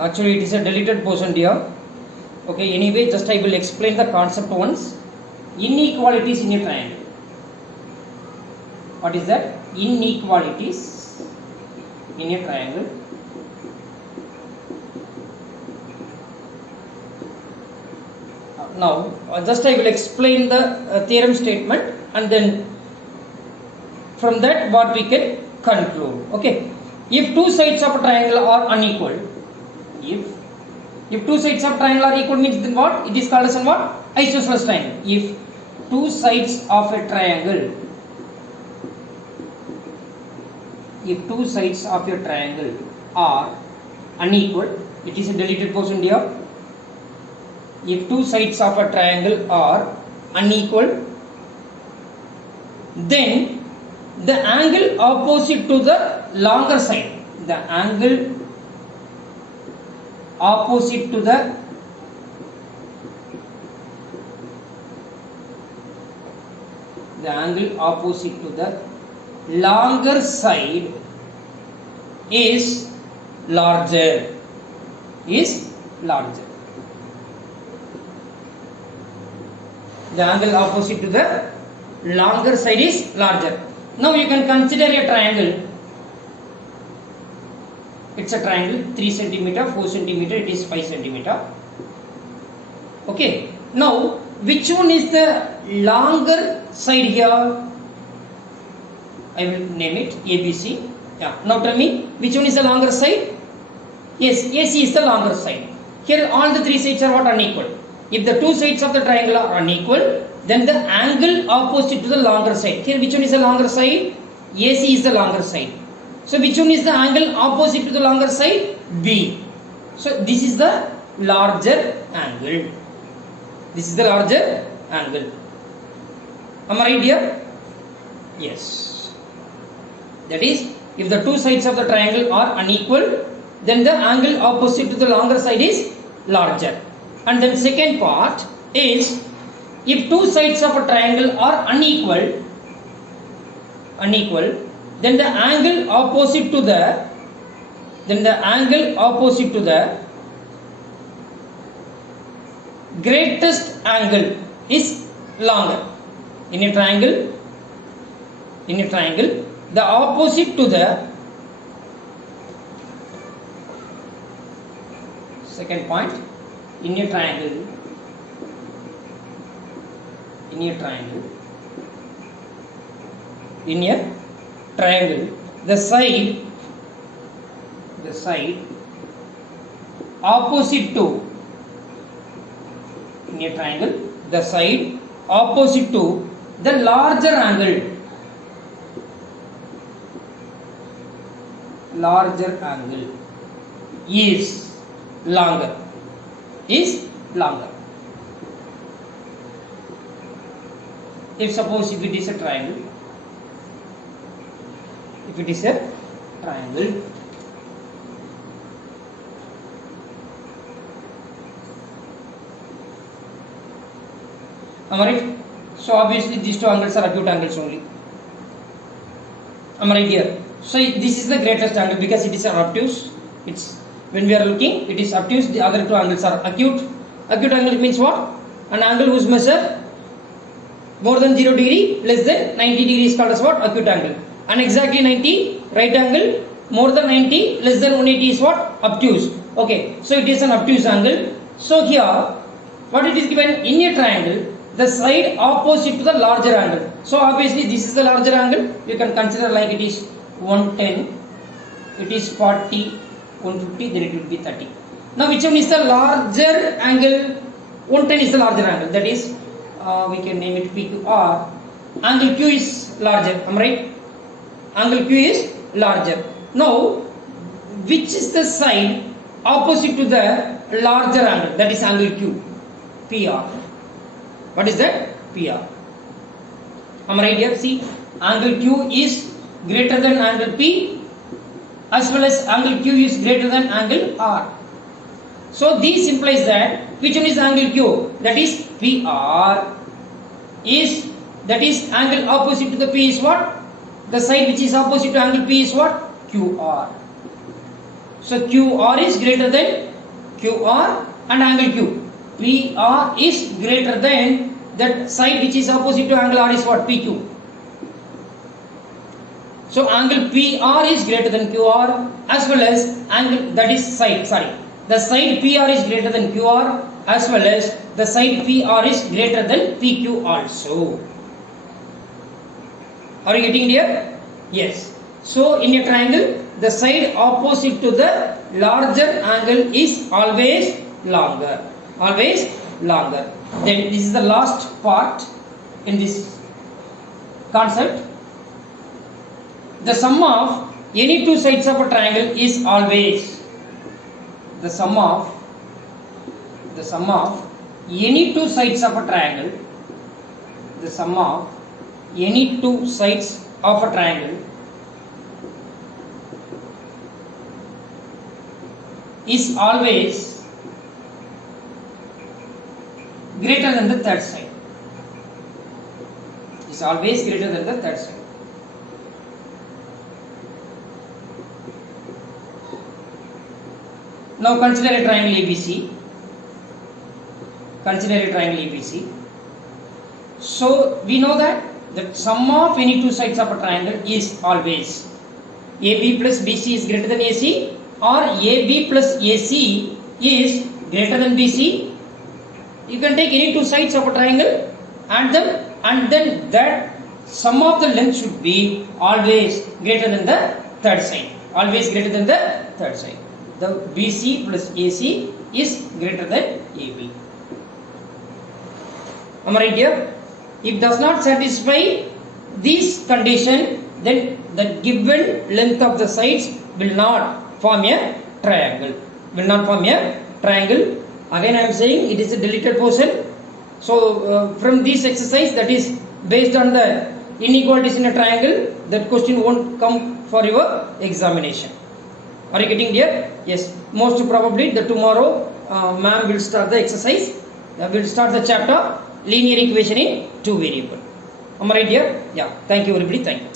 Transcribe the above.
Actually it is a deleted portion here. Okay, anyway, just I will explain the concept once. Inequalities in a triangle. What is that? Inequalities in a triangle. Now just I will explain the theorem statement, and then from that what we can conclude. Okay, if two sides of a triangle are unequal, if two sides of triangle are equal means then what? It is called as what? Isosceles triangle. If two sides of a triangle, if two sides of a triangle are unequal, it is a deleted portion here. If two sides of a triangle are unequal, then the angle opposite to the longer side, the angle opposite to the angle opposite to the longer side is larger, the angle opposite to the longer side is larger. Now you can consider a triangle. It's a triangle, 3 cm, 4 cm, it is 5 cm. Okay, now which one is the longer side here? I will name it ABC. Yeah. Now tell me, which one is the longer side? Yes, AC is the longer side. Here all the three sides are what? Unequal. If the two sides of the triangle are unequal, then the angle opposite to the longer side. Here which one is the longer side? AC is the longer side. So which one is the angle opposite to the longer side? B. So this is the larger angle. This is the larger angle. Am I right here? Yes. That is, if the two sides of the triangle are unequal, then the angle opposite to the longer side is larger. And then second part is, if two sides of a triangle are unequal, then the angle opposite to the greatest angle is longer. In a triangle, the opposite to the second point, in a triangle, the side opposite to, in a triangle, the side opposite to the larger angle is longer. If suppose if it is a triangle, am I right? So obviously these two angles are acute angles only. Am I right here? So this is the greatest angle because it is an obtuse. It's when we are looking, it is obtuse. The other two angles are acute. Acute angle means what? An angle whose measure more than 0 degree, less than 90 degree is called as what? Acute angle. And exactly 90, right angle, more than 90, less than 180 is what? Obtuse. Okay, so it is an obtuse angle. So here, what it is given in a triangle, the side opposite to the larger angle. So obviously this is the larger angle. You can consider like it is 110, it is 40, 150, then it will be 30. Now which one is the larger angle? 110 is the larger angle. That is, we can name it PQR. Angle Q is larger. Am I right? Angle Q is larger. Now, which is the side opposite to the larger angle? That is angle Q. PR. What is that? PR. Am I right here? See, angle Q is greater than angle P, as well as angle Q is greater than angle R. So this implies that which one is angle Q? That is PR. That is angle opposite to the P is what? The side which is opposite to angle P is what? QR. So QR is greater than QR and angle Q. PR is greater than that side which is opposite to angle R is what? PQ. So angle PR is greater than QR as well as angle, that is side, sorry. The side PR is greater than QR as well as the side PR is greater than PQ also. Are you getting here? Yes. So in a triangle, the side opposite to the larger angle is always longer. Always longer. Then this is the last part in this concept. The sum of any two sides of a triangle is always the sum of any two sides of a triangle. The sum of any two sides of a triangle is always greater than the third side. Is always greater than the third side. Now consider a triangle ABC. Consider a triangle ABC. So we know that the sum of any two sides of a triangle is always AB plus BC is greater than AC, or AB plus AC is greater than BC. You can take any two sides of a triangle and then that sum of the length should be always greater than the third side. Always greater than the third side. The BC plus AC is greater than AB. Am I right here? If does not satisfy this condition, then the given length of the sides will not form a triangle. Will not form a triangle. Again I am saying it is a deleted portion. So from this exercise, that is based on the inequalities in a triangle, that question won't come for your examination. Are you getting here? Yes. Most probably the tomorrow ma'am will start the exercise. Will start the chapter linear equation in two variable. Am I right here? Yeah. Thank you everybody. Thank you.